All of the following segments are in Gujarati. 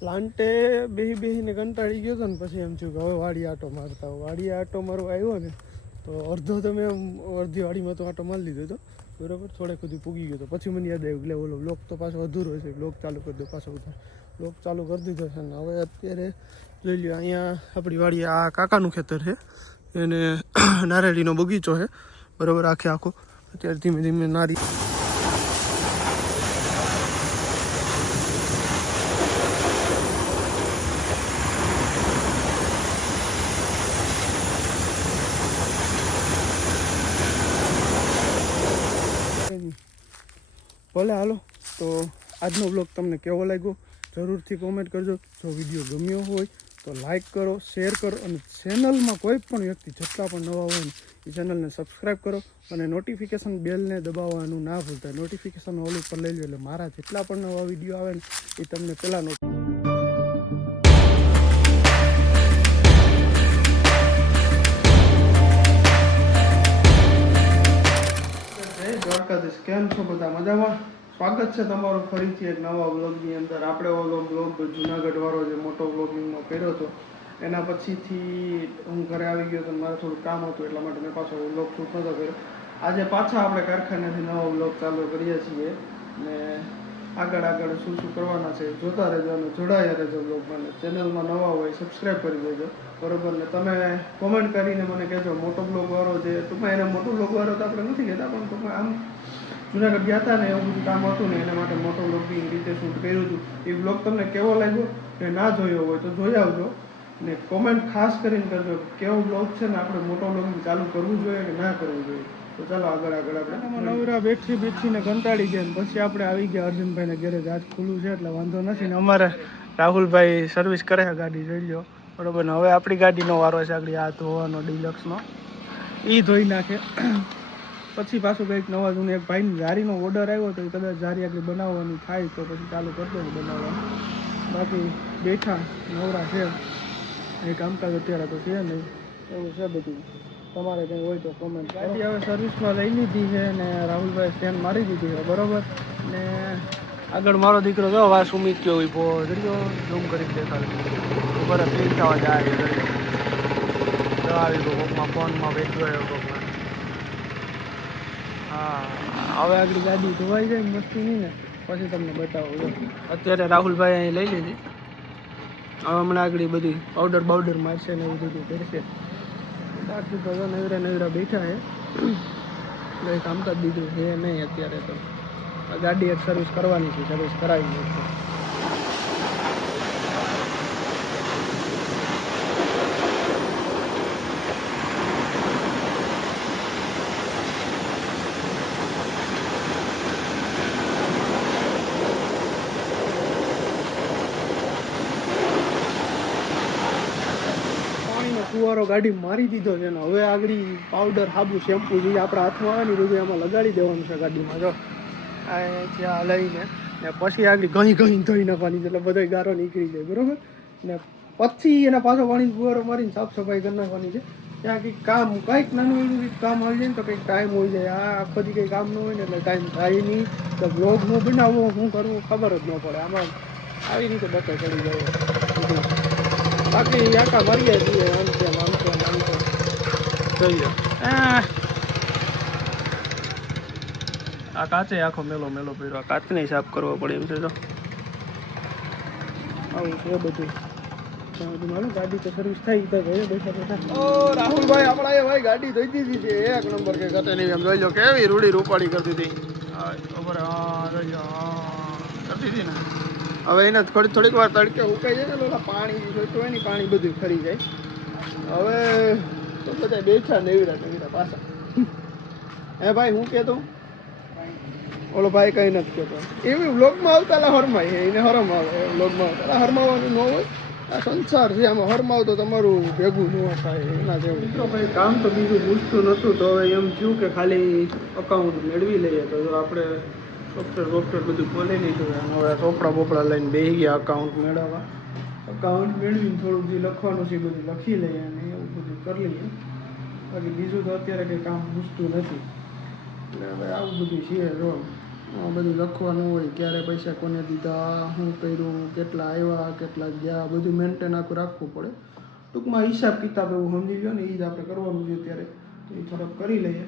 પ્લાન્ટે બેહીને કંટાળી ગયો હતો ને પછી એમ થયું કે હવે વાડી આટો મારતા વાડી આટો મારવા આવ્યો ને તો અડધો તમે અડધી વાડીમાં તો આટો મારી લીધો હતો બરાબર. થોડેક સુધી પૂગી ગયો તો પછી મને યાદ આવ્યું એટલે ઓલો બ્લોક તો પાછો અધૂરો છે, બ્લોક ચાલુ કરી દો પાછો ઉતાર. બ્લોક ચાલુ કરી દીધો છે ને હવે અત્યારે જોઈ લો અહીંયા આપણી વાડી આ કાકાનું ખેતર છે, એને નારેળીનો બગીચો છે બરાબર આખે આખો. અત્યારે ધીમે ધીમે નારી ભલે હાલો. તો આજનો બ્લોગ તમને કેવો લાગ્યો જરૂરથી કોમેન્ટ કરજો. જો વિડીયો ગમ્યો હોય તો લાઈક કરો, શેર કરો અને ચેનલમાં કોઈ પણ વ્યક્તિ જેટલા પણ નવા હોય ને એ ચેનલને સબસ્ક્રાઈબ કરો અને નોટિફિકેશન બેલને દબાવવાનું ના ભૂલતા. નોટિફિકેશન ઓલ ઉપર લઈ લો એટલે મારા જેટલા પણ નવા વિડીયો આવે ને એ તમને પહેલાં દ્વારકાધીશ. કેમ છો બધા? મજામાં? સ્વાગત છે તમારું ફરીથી એક નવા વ્લોગની અંદર. આપણે ઓલો બ્લોગ જુનાગઢવાળો જે મોટો વ્લોગિંગમાં કર્યો હતો એના પછીથી હું ઘરે આવી ગયો હતો મારે થોડું કામ હતું એટલા માટે મેં પાછો વ્લોગ શૂટ નહોતો કર્યો. આજે પાછા આપણે કારખાનેથી નવો વ્લોગ ચાલુ કરીએ છીએ ને આગળ શું કરવાના છે જોતા રહેજો અને જોડાયા રહેજો બ્લોગમાં. ચેનલમાં નવા હોય સબસ્ક્રાઈબ કરી દેજો બરોબર ને. તમે કોમેન્ટ કરીને મને કહેજો મોટો બ્લોગવાળો જે ટૂંકમાં એને મોટો બ્લોગવાળો તો આપણે નથી કહેતા પણ ટૂંકમાં આમ જુનાગઢ ગયા હતા ને એવું બધું કામ હતું ને એના માટે મોટો બ્લોગિંગ રીતે શૂટ કર્યું હતું. એ બ્લોગ તમને કેવો લાગ્યો કે ના જોયો હોય તો જોઈ આવજો ને કોમેન્ટ ખાસ કરીને કરજો કેવો બ્લોગ છે ને આપણે મોટો બ્લોગિંગ ચાલુ કરવું જોઈએ કે ના કરવું જોઈએ. તો ચાલો આગળ આપણે નવરા બેઠીને કંટાળી ગયા પછી આપણે આવી ગયા અર્જુનભાઈને ઘરે. આજ ખુલ્લું છે એટલે વાંધો નથી ને અમારે રાહુલભાઈ સર્વિસ કરે છે ગાડી જોઈ લો બરોબર ને. હવે આપણી ગાડીનો વારો છે આગળ આ ધોવાનો ડિલક્સનો, એ ધોઈ નાખે પછી પાછું કંઈક નવા જૂનું એક ભાઈની જારીનો ઓર્ડર આવ્યો તો એ કદાચ જારી આગળ બનાવવાની થાય તો પછી ચાલુ કરી દઉં બનાવવાનું. બાકી બેઠા નવરા છે એ કામકાજ અત્યારે તો છે નહીં એવું છે બધું. તમારે કંઈ હોય તો કોમેન્ટ. ગાડી હવે સર્વિસમાં લઈ લીધી છે ને રાહુલભાઈ સ્ટેન્ડ મારી દીધી છે બરાબર ને. આગળ મારો દીકરો જો વા સુમિત ગયો ઉભો દરિયો ઝૂમ કરી દેખાડે ઉપર ફીલ થવા જાય આવી ગયો કોકમાં ફોનમાં બેઠો આવ્યો કોકમાં. હા હવે આગળ ગાડી ધોવાઈ જાય મસ્તી નહીં ને પછી તમને બતાવો. અત્યારે રાહુલભાઈ અહીં લઈ લીધી. હવે હમણાં આગળ બધી પાવડર મારશે ને એવું બધું કરશે. બાકી તો નવરા બેઠા છે કંઈ કામકાજ બીજું છે નહીં અત્યારે તો. ગાડી એક સર્વિસ કરવાની છે, સર્વિસ કરાવી છે. ફુવારો ગાડી મારી દીધો છે ને હવે આગળ પાવડર સાબુ શેમ્પુ જે આપણા હાથમાં આવે ને બધું એમાં લગાડી દેવાનું છે ગાડીમાં. જો આ ત્યાં લઈને ને પછી આગળ ઘણી ધોઈ નાખવાની છે એટલે બધો ગારો નીકળી જાય બરાબર ને. પછી એના પાછો પાણી ફુવારો મારીને સાફ સફાઈ કરી નાખવાની છે. ત્યાં કંઈક કામ કંઈક નાનું એવું કંઈક કામ આવી જાય ને તો કંઈક ટાઈમ હોય જાય. આ આખો દી કંઈ કામ ન હોય ને એટલે ટાઈમ થાય નહીં. તો બ્લોગ ન બનાવવો શું કરવું ખબર જ ન પડે. આમાં આવી રીતે બતો ચડી જાય બધું. બાકી આખા મારીએ છીએ આમ જોઈએ. આ કાચે આખો મેલો પીરો કાચને સાફ કરવો પડે એમ છે. તો આવું છે બધું. ગાડી તો સર્વિસ થઈ તો બેઠા. ઓ રાહુલભાઈ આપણા ભાઈ ગાડી ધોઈ દીધી છે એક નંબર કે ઘટે નહીં. એમ જોઈ લો કેવી રૂડી રૂપાડી કરતી હતી ખબર. હા જોઈ લો કરતી હતી ને. હવે એને થોડીક વાર તડકે ઉકાઈ જાય ને એટલે પાણી જોઈતું હોય ને પાણી બધું ફરી જાય. હવે તો બધા બેઠા નેવડા પાછા. હે ભાઈ હું કહેતો ઓલો ભાઈ કંઈ નથી કહેતો. એવી વ્લોગમાં આવતા હરમાય એને હરમ આવે વ્લોગમાં આવતા હરમાવાનું ન હોય. આ સંસાર છે આમાં હરમાવ તો તમારું ભેગું ન થાય એના જેવું. મિત્રો ભાઈ કામ તો બીજું પૂછતું નહોતું તો હવે એમ થયું કે ખાલી અકાઉન્ટ મેળવી લઈએ. તો જો આપણે સોફ્ટવેર બધું ખોલી લીધું અને હવે ચોપડા લઈને બેસી ગયા અકાઉન્ટ મેળવવા. અકાઉન્ટ મેળવીને થોડુંક જે લખવાનું છે બધું લખી લઈએ અને એવું બધું કરી લઈએ. બાકી બીજું તો અત્યારે કંઈ કામ પૂછતું નથી એટલે હવે આવું બધું છે. જો આ બધું લખવાનું હોય, ક્યારે પૈસા કોને દીધા, શું કર્યું, કેટલા આવ્યા, કેટલા ગયા, બધું મેન્ટેન આખું રાખવું પડે. ટૂંકમાં હિસાબ કિતાબ એવું સમજી લો ને, એ જ આપણે કરવાનું છે અત્યારે. તો એ થોડોક કરી લઈએ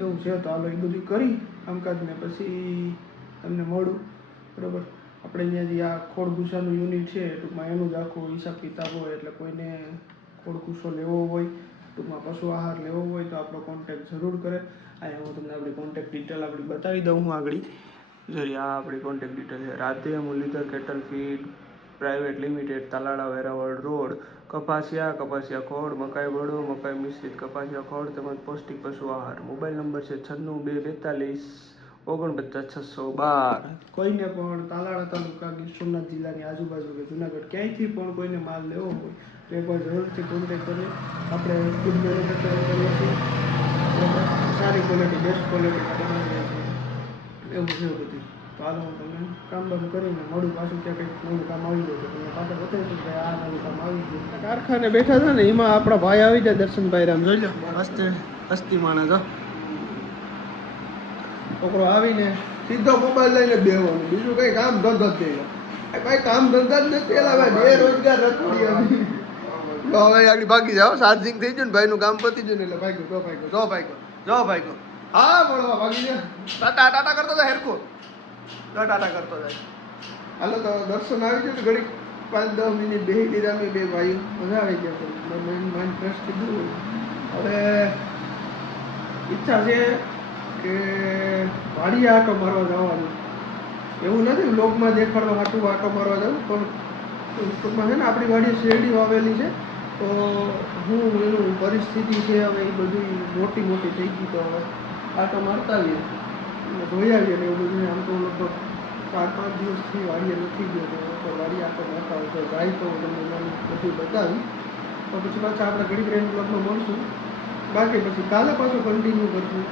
એવું છે. તો હાલો એ બધું કરી કામકાજને પછી તમને મળું, બરાબર. આપણે અહીંયા જે આ ખોડ ભૂસાનું યુનિટ છે ટૂંકમાં એનું જ આખું હિસાબ કિતાબ હોય. એટલે કોઈને ખોડ ભૂસો લેવો હોય, ટૂંકમાં પશુ આહાર લેવો હોય તો આપણો કોન્ટેક્ટ જરૂર કરે. અહીંયા હું તમને આપણી કોન્ટેક્ટ ડિટેલ આપણી બતાવી દઉં હું આગળ. જરી આ આપણી કોન્ટેક્ટ ડિટેલ છે. Radhe Murlidhar cattle feed private limited, Talala, Veraval road, કપાસિયા ખોડ, મકાઈ વડો, મકાઈ મિશ્રિત કપાસિયા ખોડ તેમજ પૌષ્ટિક પશુ આહાર. મોબાઈલ નંબર છે 96 242 49 612. કોઈને પણ તાલાળા તાલુકા ગીર સોમનાથ જિલ્લાની આજુબાજુ કે જુનાગઢ ક્યાંયથી પણ કોઈને માલ લેવો હોય તો એકવાર જરૂરથી કોન્ટેક્ટ કરીએ. આપણે ખુદ મેન્યુફેક્ચરિંગ કરીએ છીએ, સારી ક્વોલિટી, બેસ્ટ ક્વોલિટીમાં બનાવીએ છીએ, એવું છે બધું. તો હાલ હું તમને કામ બામ કરીને મળું પાછું. ક્યાં કંઈક નવું કામ આવી જાય તો તમને પાછળ બતાવીશું કે આ નવું કામ આવી ગયું. કારખાને બેઠા હતા ને એમાં આપણા ભાઈ આવી જાય, દર્શનભાઈ રામ, જોઈ લો હસ્તી માણસ. છોકરો આવીને સીધો મોબાઈલ લઈને બેહવાનું, બીજું કઈ કામ ધંધા જ નહીં. કઈ કામ ધંધા જ નથી. પેલા ભાઈ બેરોજગાર રખડી હવે આગળ ભાગી જાઓ. ચાર્જિંગ થઈ ગયું ને ભાઈનું કામ પતી ગયું ને એટલે ભાગ્યું જો ભાગ્યો. હા મળવા ભાગી જાય. ટાટા કરતો જાય હેરકો, ટાટા કરતો જાય. હાલો તો દર્શન આવી ગયું. ઘડી 5-10 મિનિટ બેસી લીધા બે ભાઈઓ, મજા આવી ગયા. માઇન્ડ ફ્રેશ થઈ ગયું. હવે ઈચ્છા છે કે વાડીએ આટો મારવા જવાનું. એવું નથી બ્લોગમાં દેખાડવા હાટું આટો મારવા જવું, પણ ટૂંકમાં છે ને આપણી વાડીએ શેરડીઓ આવેલી છે. તો હું એનું પરિસ્થિતિ છે હવે એ બધી મોટી થઈ ગઈ. તો હવે આટો મારતા આવીએ, જોઈ આવીએ ને એવું બધું. આમ તો લગભગ 4-5 દિવસથી વાડીએ નથી ગયો. તો વાડીએ આટો મારતા હોય તો જાય તો તમને બધું બતાવી. તો પછી પાછા આપણે ઘડી રેન બ્લોગમાં મળશું. બાકી પછી કાલે પાછું કન્ટિન્યુ કરશું.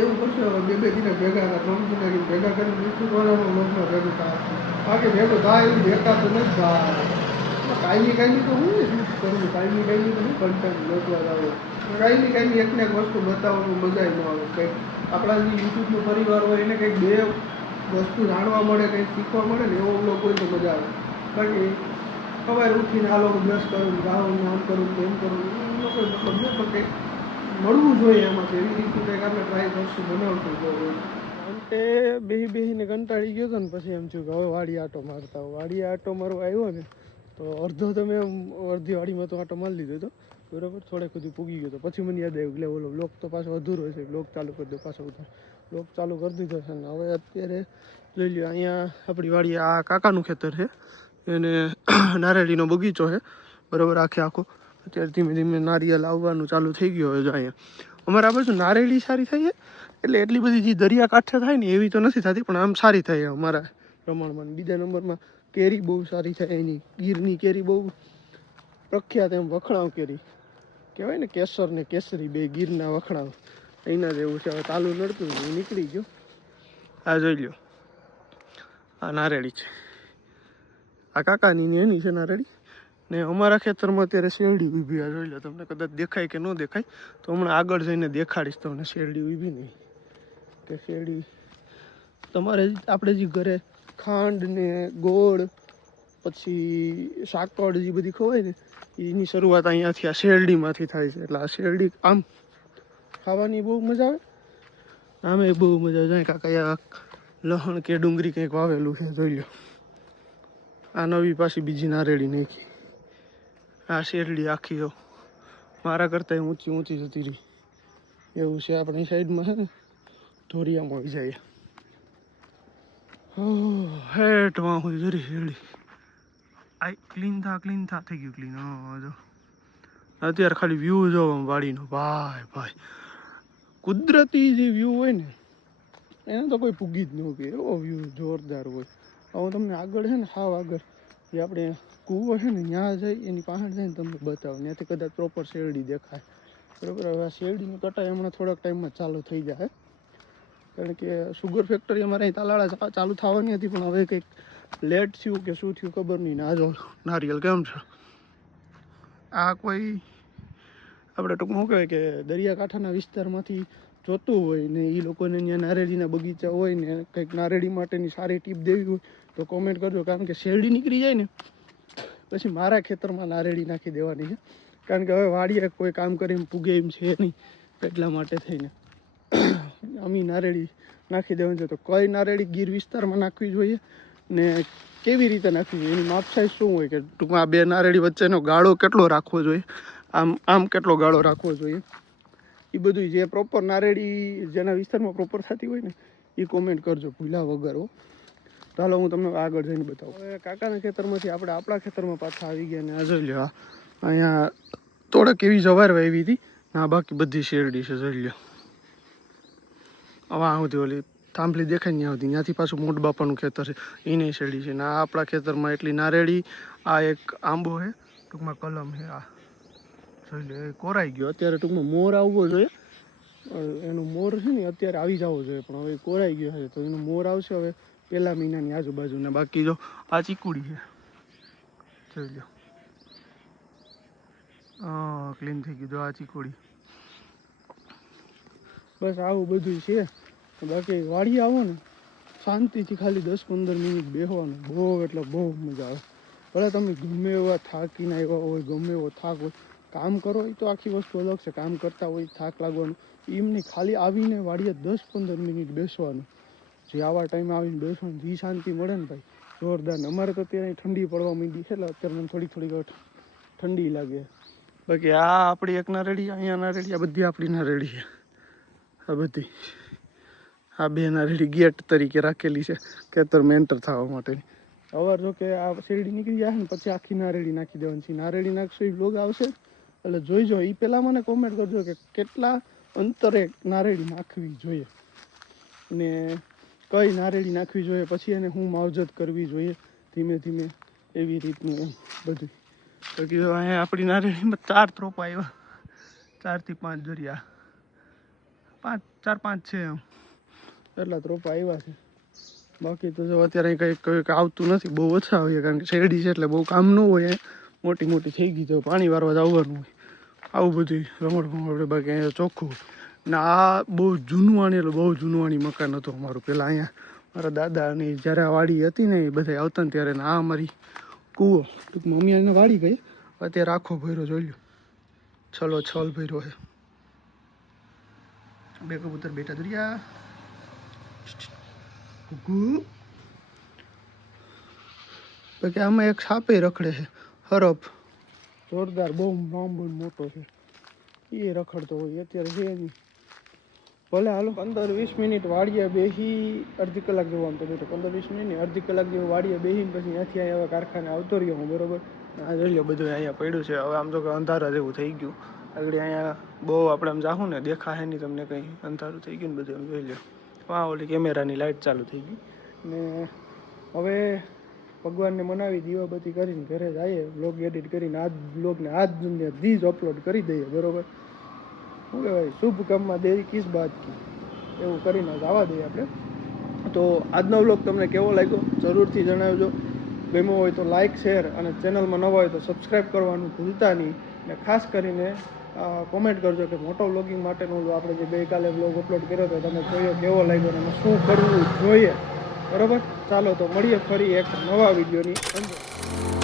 એવું કરશું. હવે 2 દિને ભેગા 3 દિને ભેગા કરીને મીઠું ગોળાનું લોગમાં ભેગું થાય. બાકી ભેગું થાય એવું દેખાતું નથી. થાય કાયમી તો હું શું કરું, કાયમી તો હું કન્ટેન્ટ લોટવા જાઉં. કાયમી એકને એક વસ્તુ બતાવવાનું મજા ન આવે. કંઈક આપણા જે યુટ્યુબનો પરિવાર હોય એને કંઈક 2 વસ્તુ જાણવા મળે, કંઈક શીખવા મળે ને એવો બ્લોગ હોય તો મજા આવે. બાકી સવારે ઉઠીને આ લોકો બ્રશ કરું, ગાવું, આમ કરું, તેમ કરું, એ લોકો મતલબ ને પણ કંઈક મળવું જોઈએ એમાંથી. એવી રીતનું કંઈક આપણે ટ્રાય કરશું, બનાવશું. અંતે બેહીને કંટાળી ગયો હતો ને પછી એમ થયું કે હવે વાડી આટો મારતા હોય. વાડી આટો મારવા આવ્યો ને તો અડધી વાડીમાં તો આટો મારી લીધો હતો, બરાબર. થોડેક સુધી પૂગી ગયો તો પછી મને યાદ આવ્યું કે ઓલો બ્લોગ તો પાછો અધૂરો છે, બ્લોગ ચાલુ કરી દો. પાછો બ્લોગ ચાલુ કરી દીધો છે ને હવે અત્યારે જોઈ લો અહીંયા આપણી વાડી આ કાકાનું ખેતર છે, એને નારેડીનો બગીચો છે, બરાબર. આખો અત્યારે ધીમે ધીમે નારિયેલ આવવાનું ચાલુ થઈ ગયો હોય. જો અહીંયા અમારે આ બાજુ નારેડી સારી થાય છે, એટલે એટલી બધી જે દરિયાકાંઠે થાય ને એવી તો નથી થતી, પણ આમ સારી થાય અમારા પ્રમાણમાં. બીજા નંબરમાં કેરી બહુ સારી થાય એની. ગીરની કેરી બહુ પ્રખ્યાત, એમ વખણાવ કેરી કહેવાય ને, કેસર ને કેસરી બે ગીરના વખણાવ એના જેવું છે. હવે તાલું નડતું નીકળી ગયો. આ જોઈ લ્યો, આ નારેડી છે, આ કાકાની એની છે નારેડી. ને અમારા ખેતરમાં અત્યારે શેરડી ઊભી. આ જોઈ લો, તમને કદાચ દેખાય કે ન દેખાય તો હમણાં આગળ જઈને દેખાડીશ તમને. શેરડી ઊભી નહીં કે શેરડી તમારે આપણે જે ઘરે ખાંડ ને ગોળ પછી સાકર જે બધી ખવાય ને એની શરૂઆત અહીંયાથી આ શેરડીમાંથી થાય છે. એટલે આ શેરડી આમ ખાવાની બહુ મજા આવે, આમે બહુ મજા આવે. કાકા લહણ કે ડુંગળી કંઈક વાવેલું છે, જોઈ લો. આ નવી પાછી બીજી નારેડી નાખી. આ શેરડી આખી મારા કરતાં ઊંચી જતી રહી એવું છે. આપણી સાઈડમાં છે ને ધોરિયામાં આવી જાય હેઠમાં હોય જરી શેરડી. આ ક્લીન થા થઈ ગયું ક્લીન. જો અત્યારે ખાલી વ્યૂ જોવો વાડીનો, ભાઈ કુદરતી જે વ્યૂ હોય ને એને તો કોઈ પૂગી જ ન કે એવો વ્યૂ જોરદાર હોય. હવે તમને આગળ છે ને હાવ આગળ જે આપણે કૂવો છે ને ત્યાં જાય એની પાછળ જાય ને તમને બતાવો, ત્યાંથી કદાચ પ્રોપર શેરડી દેખાય, બરાબર. હવે આ શેરડીની કટાઈ હમણાં થોડાક ટાઈમમાં ચાલુ થઈ જાય, કારણ કે સુગર ફેક્ટરી અમારે અહીં તાલાળા ચાલુ થવાની હતી, પણ હવે કંઈક લેટ થયું કે શું થયું ખબર નહીં. ના જો નારિયેલ કેમ છે. આ કોઈ આપણે ટૂંકમાં શું કહેવાય કે દરિયાકાંઠાના વિસ્તારમાંથી જોતું હોય ને એ લોકોને ત્યાં નારેડીના બગીચા હોય ને કંઈક નારેડી માટેની સારી ટીપ દેવી હોય તો કોમેન્ટ કરજો. કારણ કે શેરડી નીકળી જાય ને પછી મારા ખેતરમાં નારેડી નાખી દેવાની છે. કારણ કે હવે વાડીએ કોઈ કામ કરીને પૂગે એમ છે નહીં, એટલા માટે થઈને અમી નારેડી નાખી દેવાની છે. તો કઈ નારેડી ગીર વિસ્તારમાં નાખવી જોઈએ ને કેવી રીતે નાખવી જોઈએ, એની માપ સાઈઝ શું હોય, કે ટૂંકમાં આ બે નારેડી વચ્ચેનો ગાળો કેટલો રાખવો જોઈએ, આમ કેટલો ગાળો રાખવો જોઈએ, એ બધું જે પ્રોપર નારેડી જેના વિસ્તારમાં પ્રોપર થતી હોય ને એ કોમેન્ટ કરજો ભૂલા વગર. ચાલો હું તમને આગળ જઈને બતાવું. હવે કાકાના ખેતરમાંથી આપણે આપણા ખેતરમાં પાછા આવી ગયા ને આ જોઈ લો, અહીંયા થોડાક એવી જવાર વાવી હતી, હા બાકી બધી શેરડી છે જોઈ લો. હવે આવતી ઓલી થાંભલી દેખાય ને આવતી ત્યાંથી પાછું મોટ બાપાનું ખેતર છે, એને શેરડી છે ને આ આપણા ખેતરમાં એટલી નારેડી. આ એક આંબો છે ટૂંકમાં કલમ છે, આ જોઈ લો એ કોરાઈ ગયો. અત્યારે ટૂંકમાં મોર આવવો જોઈએ, એનો મોર છે ને અત્યારે આવી જવો જોઈએ, પણ હવે કોરાઈ ગયો છે તો એનો મોર આવશે હવે પહેલા મહિનાની આજુબાજુના. બાકી જો આ ચીકુડી છે જોઈ લો, ક્લીન થઈ ગયું આ ચીકુડી. બસ આવું બધું છે. બાકી વાડીએ આવો ને શાંતિથી ખાલી 10-15 મિનિટ બેસવાનું, બહુ એટલે બહુ મજા આવે. ભલે તમે ગમે એવા થાકીને આવ્યા હોય, ગમે એવો થાક હોય, કામ કરો એ તો આખી વસ્તુ અલગ છે, કામ કરતા હોય થાક લાગવાનું એમની. ખાલી આવીને વાડીએ 10-15 મિનિટ બેસવાનું, જે આવા ટાઈમે આવીને બેસવાનું, જે શાંતિ મળે ને ભાઈ જોરદાર. અમારે તો અત્યારે ઠંડી પડવા માંડી છે એટલે અત્યારે મને થોડીક ઠંડી લાગે. બાકી આ આપણી એક નારેડી, અહીંયા નારેડી, આ બધી આપણી નારેડી છે. આ બધી આ બે નારેડી ગેટ તરીકે રાખેલી છે ખેતરમાં એન્ટર થવા માટેની. હવે જો કે આ શેરડી નીકળી જાય ને પછી આખી નારેડી નાખી દેવાની છે. નારેડી નાખશો એ બ્લોગ આવશે એટલે જોઈજો. એ પહેલાં મને કોમેન્ટ કરજો કે કેટલા અંતરે નારેડી નાખવી જોઈએ ને કઈ નારેડી નાખવી જોઈએ, પછી એને હું માવજત કરવી જોઈએ ધીમે ધીમે, એવી રીતનું એમ બધું. બાકી અહીંયા આપણી નારેડીમાં 4 ત્રોપા આવ્યા, 4 થી 5 જરિયા, 4-5 છે એમ, એટલા ત્રોપા આવ્યા છે. બાકી તો જો અત્યારે કંઈક આવતું નથી, બહુ ઓછા આવીએ કારણ કે શેરડી છે એટલે બહુ કામ ન હોય, મોટી મોટી થઈ ગઈ તો પાણી વારવા જ આવવાનું હોય, આવું બધું રમણ. બાકી અહીંયા ચોખ્ખું ને આ બહુ જૂનવાણી, એટલે બહુ જૂનવાણી મકાન હતું અમારું પહેલાં. અહીંયા મારા દાદાની જ્યારે આ વાડી હતી ને એ બધા આવતા ને ત્યારે, આ અમારી કૂવો ટૂંકમાં મમ્મી એને વાડી ગઈ, અત્યારે આખો ભર્યો જોઈ લો, છલ ભર્યો છે. બે કબૂતર બેઠા દુરિયા બાકી આમાં એક સાપે રખડે છે, હરફ જોરદાર, બહુ લાંબો મોટો છે, એ રખડતો હોય. અત્યારે છે નહીં. ભલે હાલો 15-20 મિનિટ વાડીએ બેસી, અડધી કલાક જેવું આમ તો બેઠો, 15-20 મિનિટ નહીં, અડધી કલાક જેવું વાડીએ બેસીને પછી ત્યાંથી અહીંયા કારખાને આવતો રહ્યો હું, બરોબર. આ જોઈ લો બધું અહીંયા પડ્યું છે. હવે આમ તો કે અંધારા જેવું થઈ ગયું, આગળ અહીંયા બહુ આપણે આમ જાહું ને દેખાય નહીં તમને કંઈ, અંધારું થઈ ગયું ને બધું. એમ જોઈ લો હા, ઓલી કેમેરાની લાઇટ ચાલુ થઈ ગઈ ને હવે ભગવાનને મનાવી દીવાબત્તી કરીને ઘરે જઈએ, બ્લોગ એડિટ કરીને આજ બ્લોગને આજ જ અપલોડ કરી દઈએ, બરોબર. શું કહેવાય, શુભ કામમાં દેરી કિસ બાત કી, એવું કરીને જવા દઈએ આપણે. તો આજનો બ્લોગ તમને કેવો લાગ્યો જરૂરથી જણાવજો. ગમ્યો હોય તો લાઇક, શેર અને ચેનલમાં નવા હોય તો સબસ્ક્રાઈબ કરવાનું ભૂલતા નહીં. ને ખાસ કરીને કોમેન્ટ કરજો કે મોટો વ્લોગિંગ માટેનો આપણે જે ગઈકાલે વ્લોગ અપલોડ કર્યો હતો તમે જોયો કેવો લાગ્યો અને શું કરવું જોઈએ, બરાબર. ચાલો તો મળીએ ફરી એક નવા વિડીયોની અંદર.